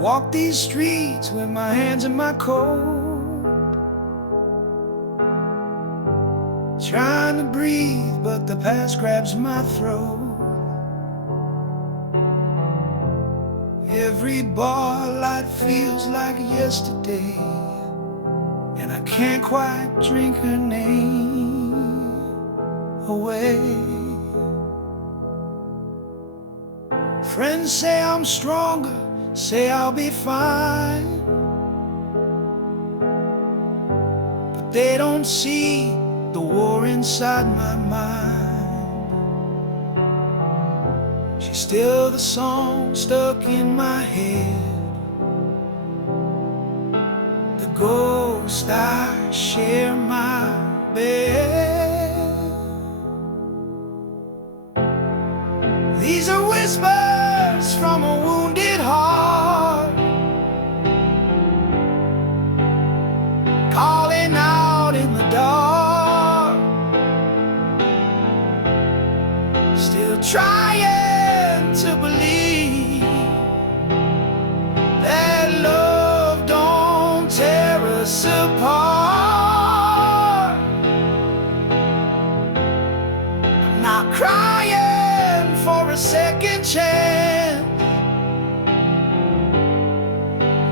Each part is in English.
walk these streets with my hands in my coat, trying to breathe, but the past grabs my throat. Every bar light feels like yesterday, and I can't quite drink her name away. Friends say I'm stronger, say I'll be fine, but they don't see the war inside my mind. She's still the song stuck in my head, the ghost I share my bed. These are whispers from a wounded heart, calling out in the dark, still trying to believe that love don't tear us apart. I'm not crying for a second chance,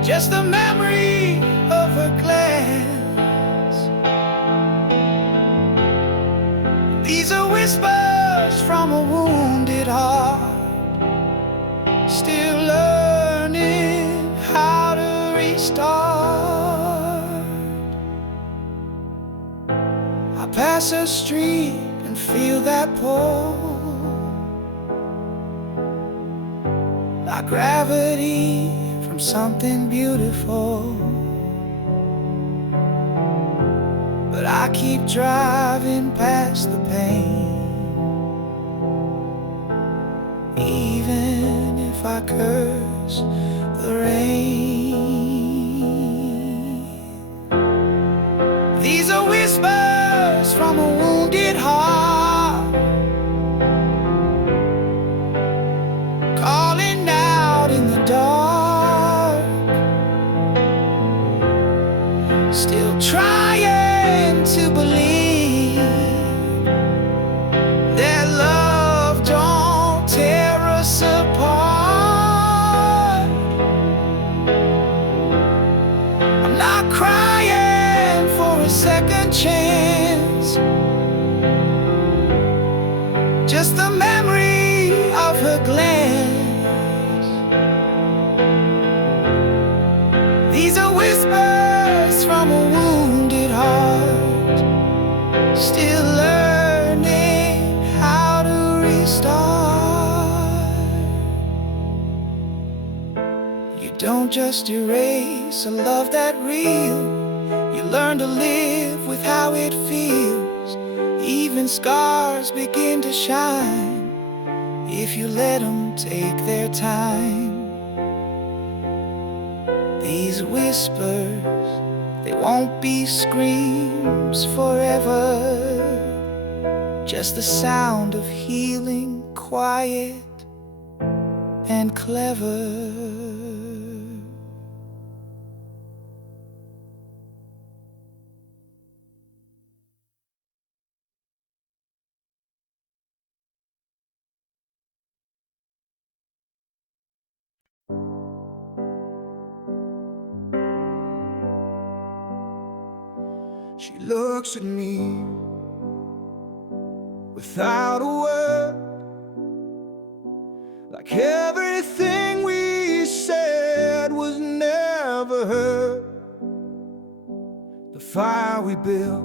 just the memory of her glance. These are whispers from a wounded heart, still learning how to restart. I pass a street and feel that pull, like gravity from something beautiful. But I keep driving past the pain, even if I curse the rain. These are whispers from a wounded heart, calling out in the dark, still trying to believe that love don't tear us apart. I'm not crying for a second chance, just the memory of her glance. These are whispers from a wounded heart, still learning how to restart. You don't just erase a love that real, you learn to live with how it feels. Even scars begin to shine if you let them take their time. These whispers, they won't be screams forever, just the sound of healing, quiet and clever. She looks at me without a word, like everything we said was never heard. The fire we built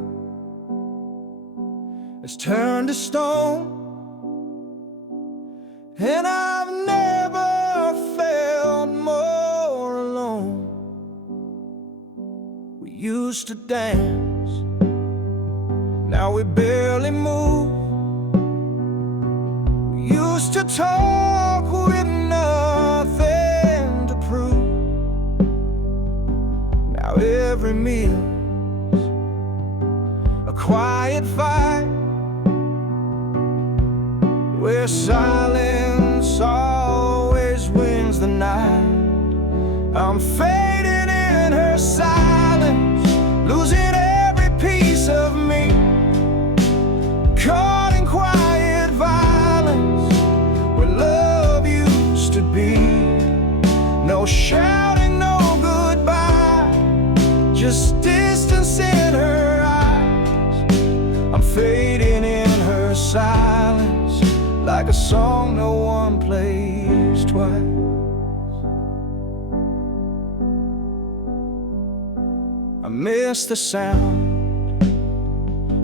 has turned to stone, and I've never felt more alone. We used to dance, now we barely move. We used to talk with nothing to prove. Now every meal's a quiet fight, where silence always wins the night. I'm fading in her silence, losing every piece of me, caught in quiet violence where love used to be. No shouting, no goodbye, just distance in her eyes. I'm fading in her silence, like a song no one plays twice. I miss the sound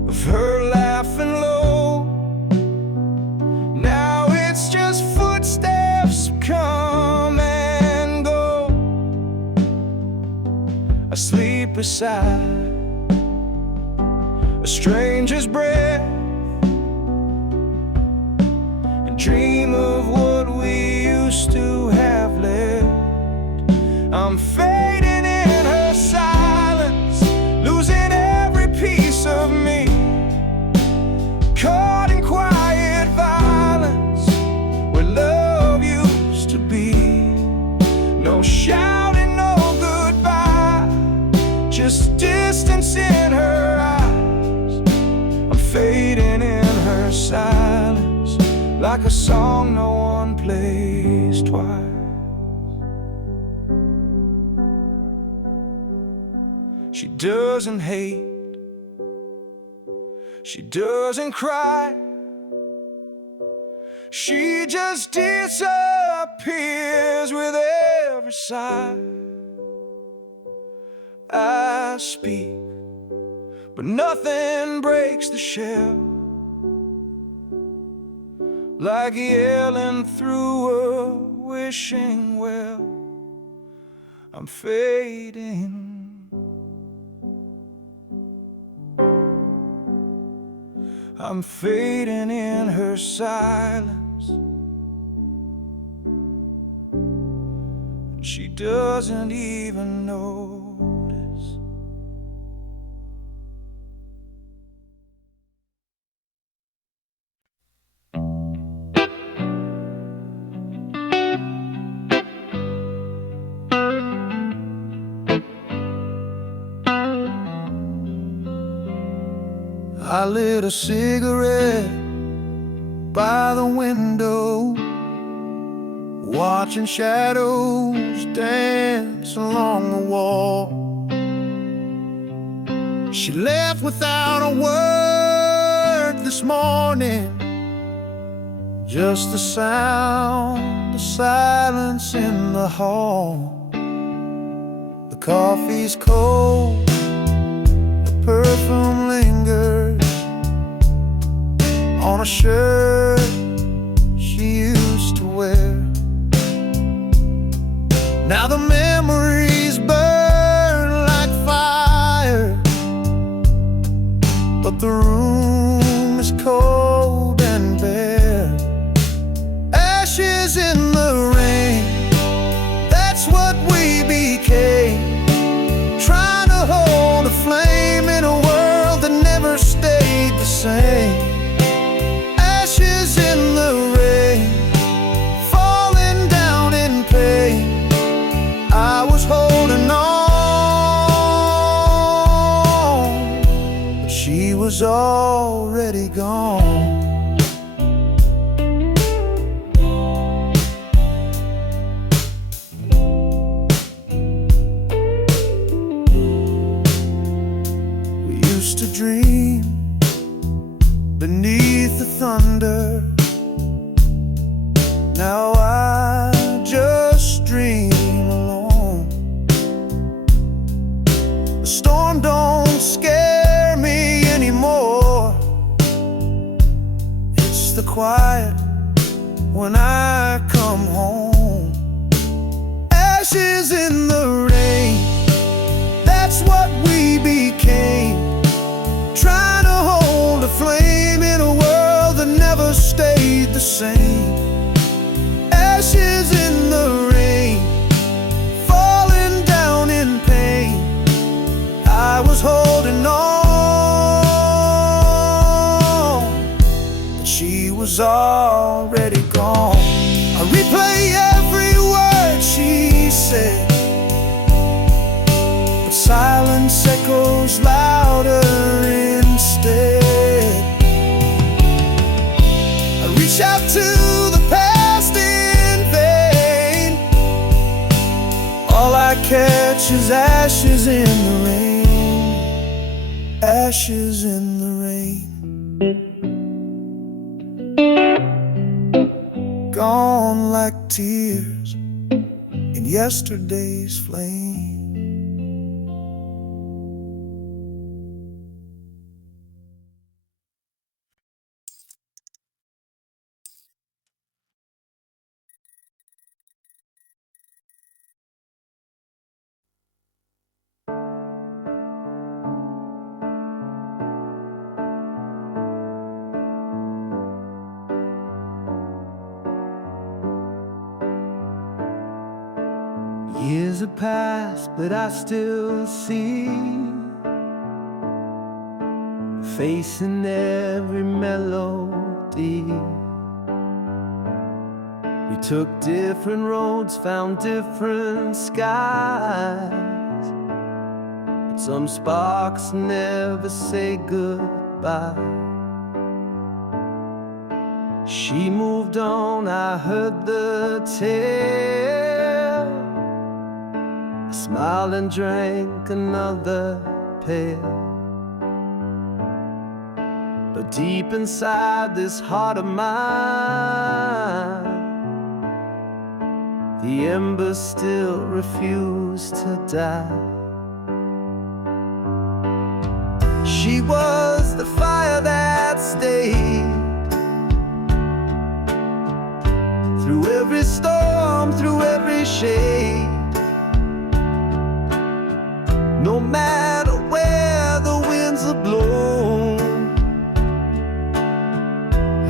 of her laughing low. Now it's just footsteps come and go. I sleep beside a stranger's breath and dream of what we used to have left. I'm fading in her silence, losing every piece of me, caught in quiet violence where love used to be. No shouting, no goodbye, just distance in her eyes. I'm fading in her silence, like a song no one plays twice. She doesn't hate, she doesn't cry, she just disappears with every sigh. I speak, but nothing breaks the shell, like yelling through a wishing well. I'm fading, I'm fading in her silence, and she doesn't even notice. I lit a cigarette by the window, watching shadows dance along the wall. She left without a word this morning, just the sound of silence in the hall. The coffee's cold, the perfume lingers on a shirt she used to wear. Now the memories burn like fire, but the room is cold and bare. Ashes in the rain, that's what we became, trying to hold a flame in a world that never stayed the same. Ashes in the rain, falling down in pain. I was holding on, but she was already gone. We used to dream beneath the thunder. Now I just dream alone. The storm don't scare me anymore. It's the quiet when I come home. Ashes in the rain, that's what we became, trying to hold a flame in a world that never stayed the same. Ashes in the rain, falling down in pain. I was holding on, but she was already gone. I replay every word she said, All I catch is ashes in the rain, ashes in the rain. Gone like tears in yesterday's flame. Years have passed, but I still see a face in every melody. We took different roads, found different skies, but some sparks never say goodbye. She moved on, I heard the tale. I smiled and drank another pail. But deep inside this heart of mine, the embers still refuse to die. She was the fire that stayed through every storm, through every shade. No matter where the winds have blown,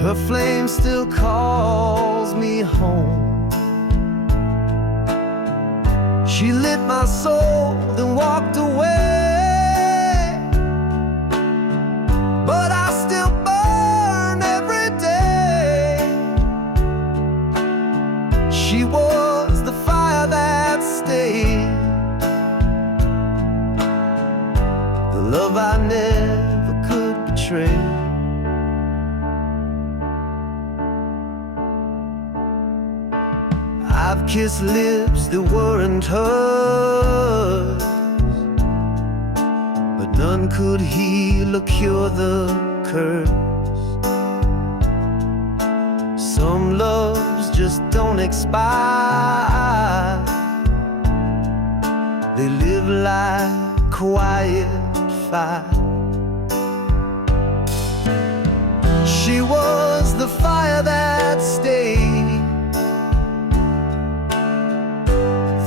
her flame still calls me home. She lit my soul, then walked away, but I still burn every day. She was the fire that stayed, the love I never could betray. I've kissed lips that weren't hers, but none could heal or cure the curse. Some loves just don't expire, they live like quiet fire. She was the fire that stayed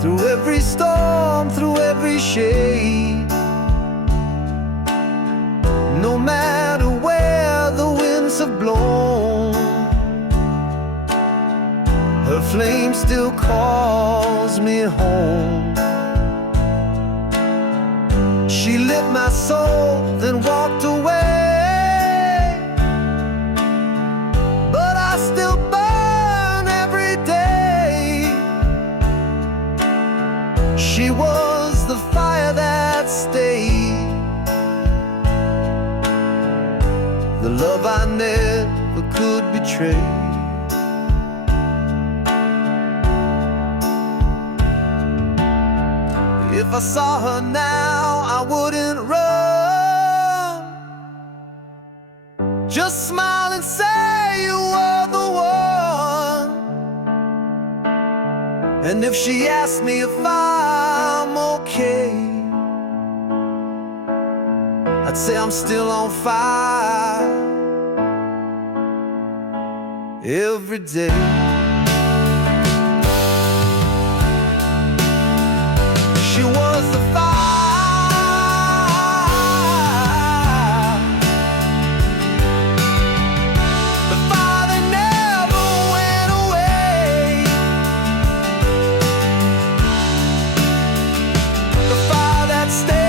through every storm, through every shade. No matter where the winds have blown, her flame still calls me home. She lit my soul, then walked away, but I still burn every day. She was the fire that stayed, the love I never could betray. If I saw her now, I wouldn't run, just smile and say you were the one. And if she asked me if I'm okay, I'd say I'm still on fire every day. She was the fire, the fire that never went away, the fire that stayed.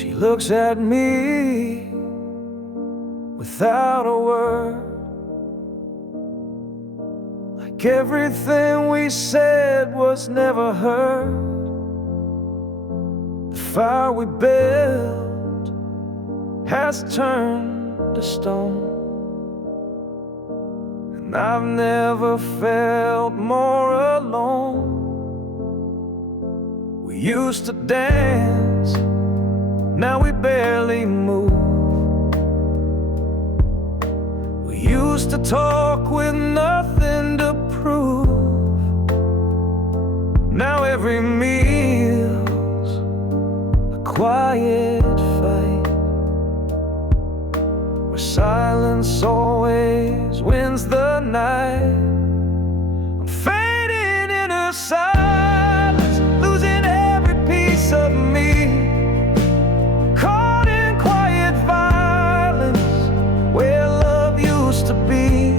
She looks at me without a word, like everything we said was never heard. The fire we built has turned to stone, and I've never felt more alone. We used to dance, now we barely move. We used to talk with nothing to prove. Now every meal's a quiet fight, where silence always wins the night. I'm fading in her silence, losing every piece of me, caught in quiet violence where love used to be.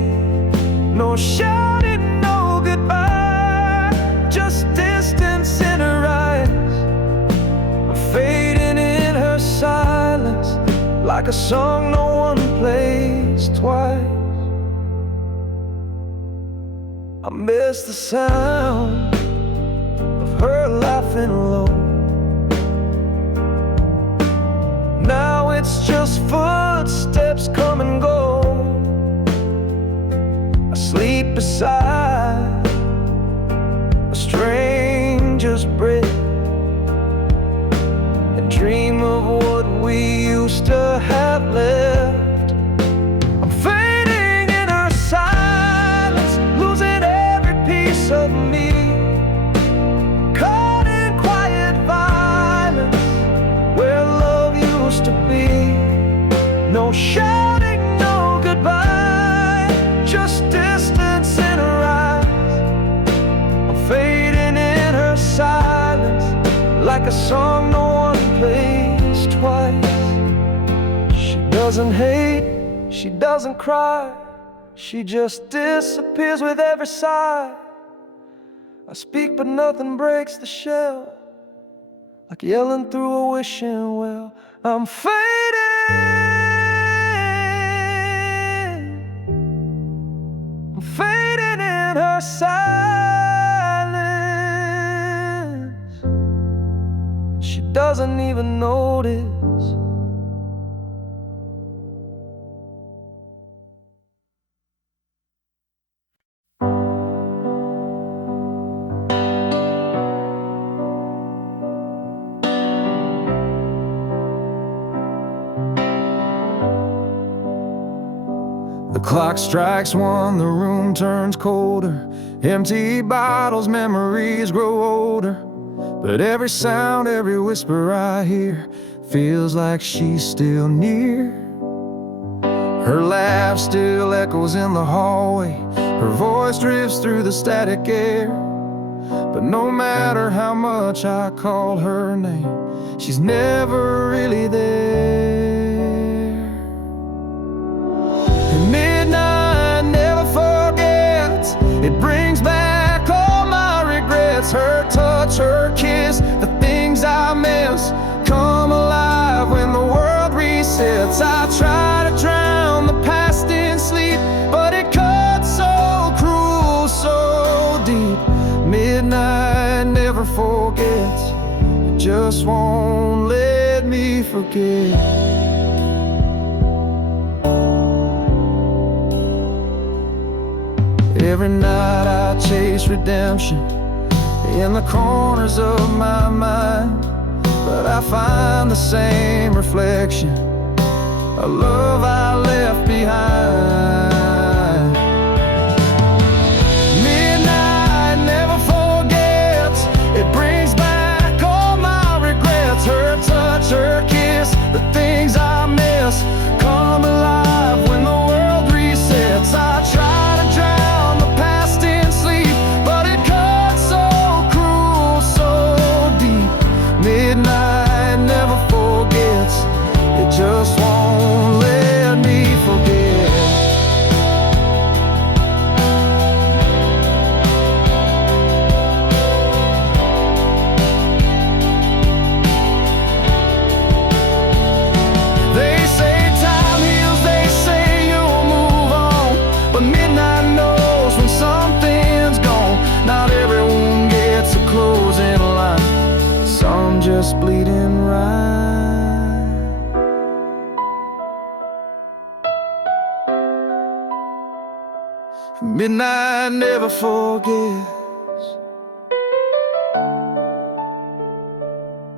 No shouting, no goodbye, just distance in her eyes. I'm fading in her silence, like a song no one plays twice. I miss the sound of her laughing low. Now it's just footsteps come and go. I sleep beside a stranger's bed and dream of what we used to have left. I'm fading in her silence, losing every piece of me, caught in quiet violence where love used to be. No shouting, no goodbye, just distance in her eyes. I'm fading in her silence, like a song no one plays twice. She doesn't hate, she doesn't cry, she just disappears with every sigh. I speak but nothing breaks the shell, like yelling through a wishing well. I'm fading, I'm fading in her silence. She doesn't even notice. The clock strikes one, the room turns colder. Empty bottles, memories grow older. But every sound, every whisper I hear feels like she's still near. Her laugh still echoes in the hallway, her voice drifts through the static air. But no matter how much I call her name, she's never really there. And midnight never forgets, it brings back all my regrets. Her touch, her kiss, the things I miss come alive when the world resets. I try to drown the past in sleep, but it cuts so cruel, so deep. Midnight never forgets, it just won't let me forget. Every night I chase redemption in the corners of my mind, but I find the same reflection, a love I left behind. Midnight never forgets, it brings back all my regrets. Her touch, her kiss, the things I miss come alive when the world resets. I try to drown the past in sleep, but it cuts so cruel, so deep. Midnight never forgets, it just won't let me forget. Midnight never forgets,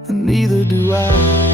and neither do I.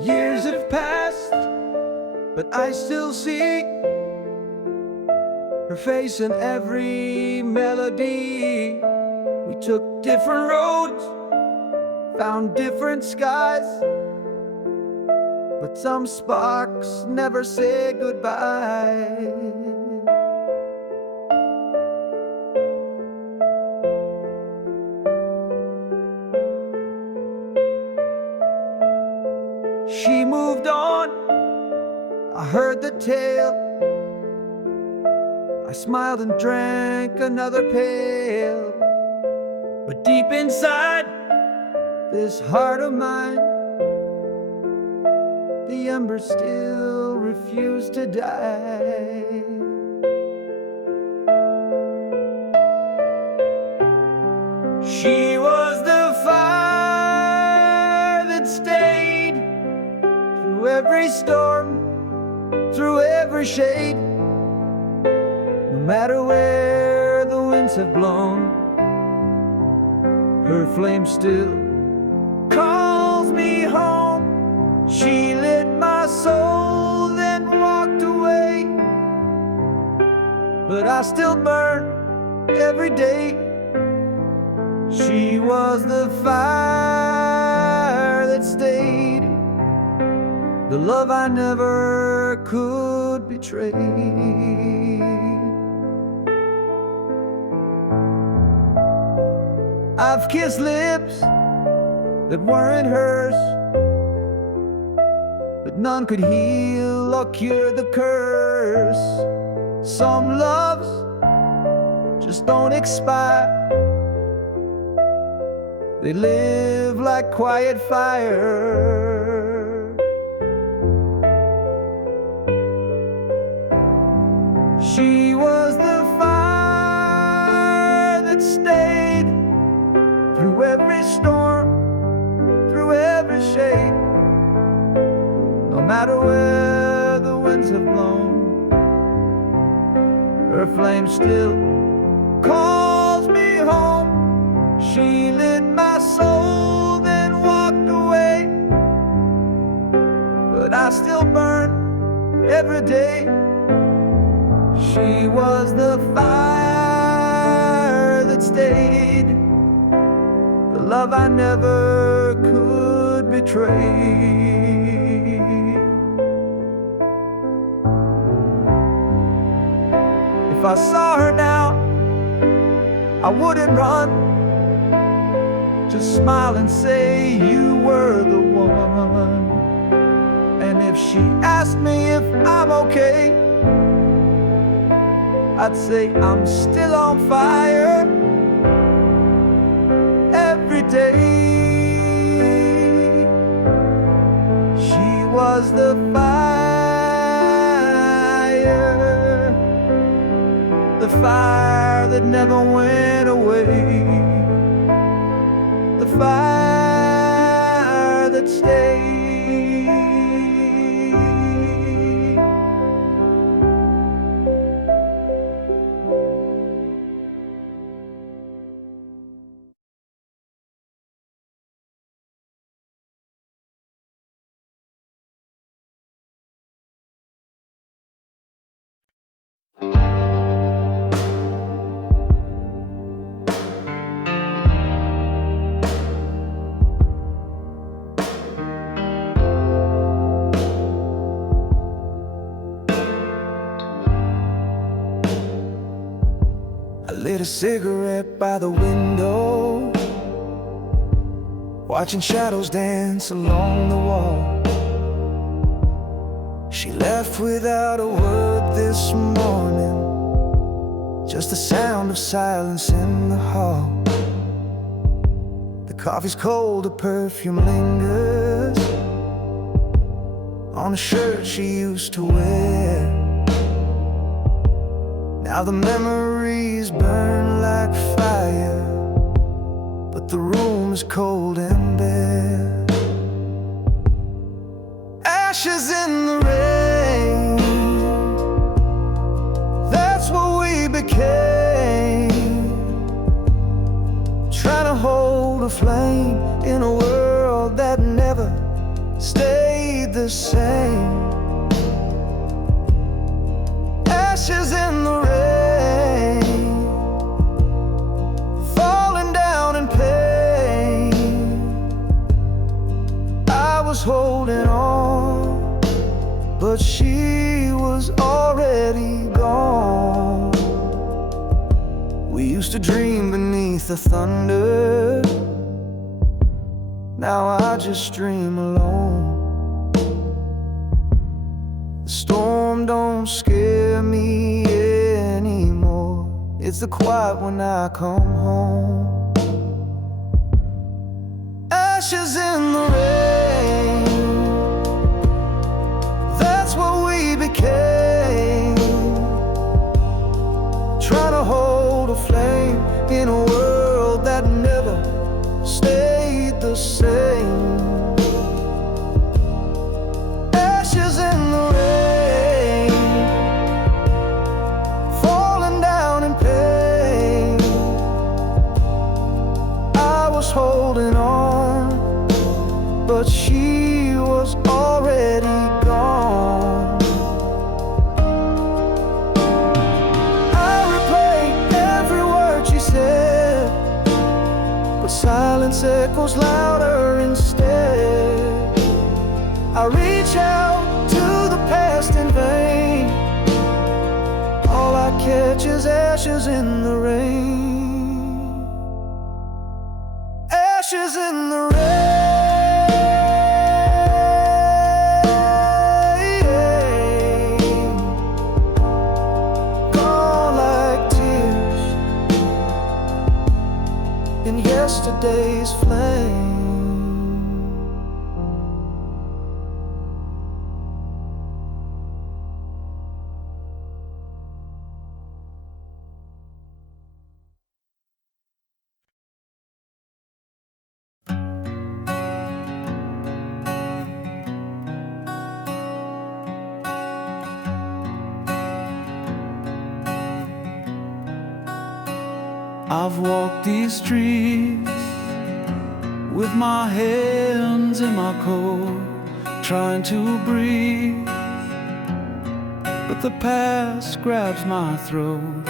Years have passed, but I still see her face in every melody. We took different roads, found different skies, but some sparks never say goodbye. She moved on, I heard the tale. I smiled and drank another pail. But deep inside this heart of mine, the embers still refuse to die. She was the fire that stayed through every storm, through every shade. No matter where the winds have blown, her flame still calls me home. She lit my soul, then walked away, but I still burn every day. She was the fire that stayed, the love I never could betray. I've kissed lips that weren't hers, but none could heal or cure the curse. Some loves just don't expire, they live like quiet fire. She was the fire that stayed through every storm, through every shade. No matter where the winds have blown, her flame still calls me home. She lit my soul, then walked away, but I still burn every day. She was the fire that stayed, the love I never could betray. If I saw her now, I wouldn't run, just smile and say you were the one. And if she asked me if I'm okay, I'd say I'm still on fire every day. She was the fire, the fire that never went away, the fire that stayed. lit a cigarette by the window, watching shadows dance along the wall. She left without a word this morning, just the sound of silence in the hall. The coffee's cold, the perfume lingers on a shirt she used to wear. Now the memories burn like fire, but the room is cold and bare. Ashes in the rain, that's what we became. Trying to hold a flame in a world that never stayed the same. Ashes in the rain, falling down in pain. I was holding on, but she was already gone. We used to dream beneath the thunder, now I just dream alone. The storm don't scare me anymore, it's the quiet when I come home. Ashes in the rain, that's what we became. Trying to hold a flame in a world that never stayed the same. Ashes in the rain, falling down in pain. I was holding on, but she was already gone. I replayed every word she said, but silence echoes louder instead. I reach out to the past in vain, all I catch is ashes in the rain. Ashes in the rain, gone like tears in yesterday's flame. I've walked these streets with my hands in my coat, trying to breathe, but the past grabs my throat.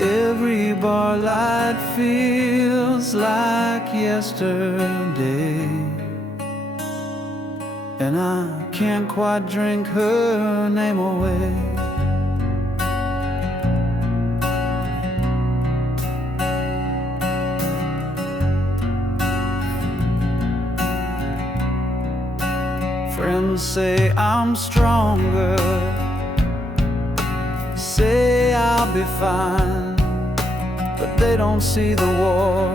Every bar light feels like yesterday, and I can't quite drink her name away. Friends say I'm stronger, say I'll be fine, but they don't see the war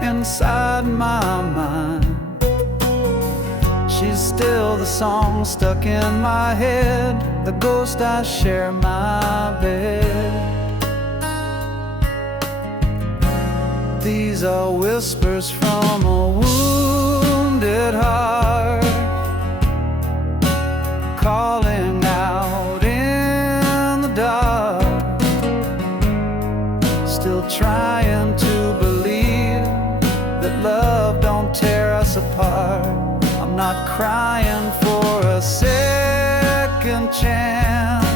inside my mind. She's still the song stuck in my head, the ghost I share my bed. These are whispers from a wounded heart, calling out in the dark, still trying to believe that love don't tear us apart. I'm not crying for a second chance,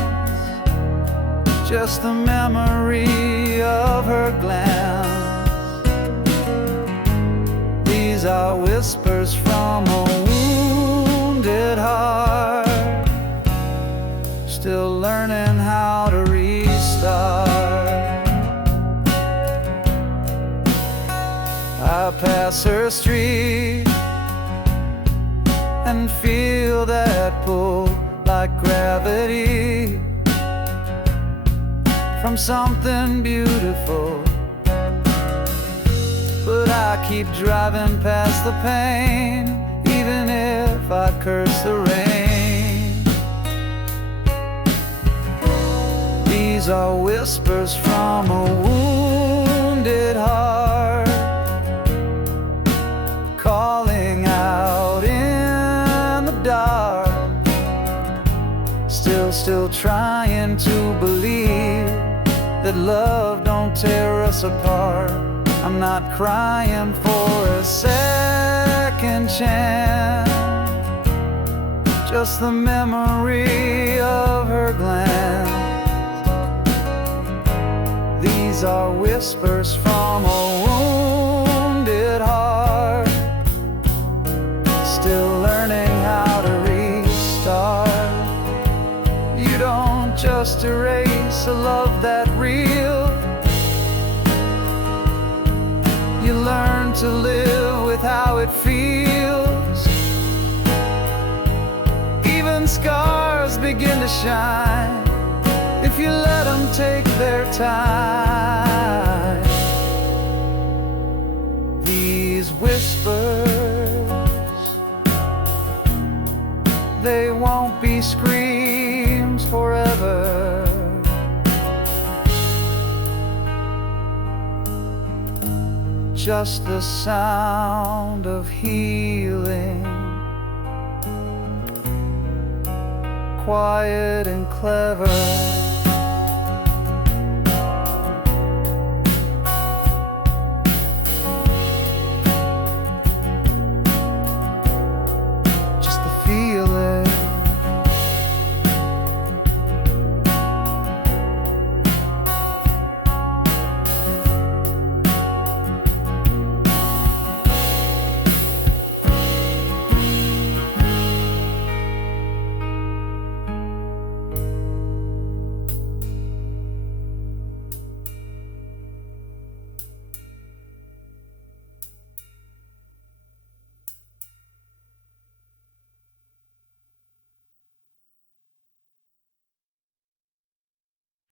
just the memory of her glance. These are whispers from a wounded heart, still learning how to restart. pass her street and feel that pull like gravity from something beautiful. But I keep driving past the pain, even if I curse the rain. These are whispers from a wounded heart, calling out in the dark. Still trying to believe that love don't tear us apart. I'm not crying for a second chance, just the memory of her glance. These are whispers from a wounded heart, still learning how to restart. You don't just erase a love that real, you learn to live with how it feels. Even scars begin to shine if you let them take their time. These whispers, they won't be screams forever. Just the sound of healing, quiet and clever.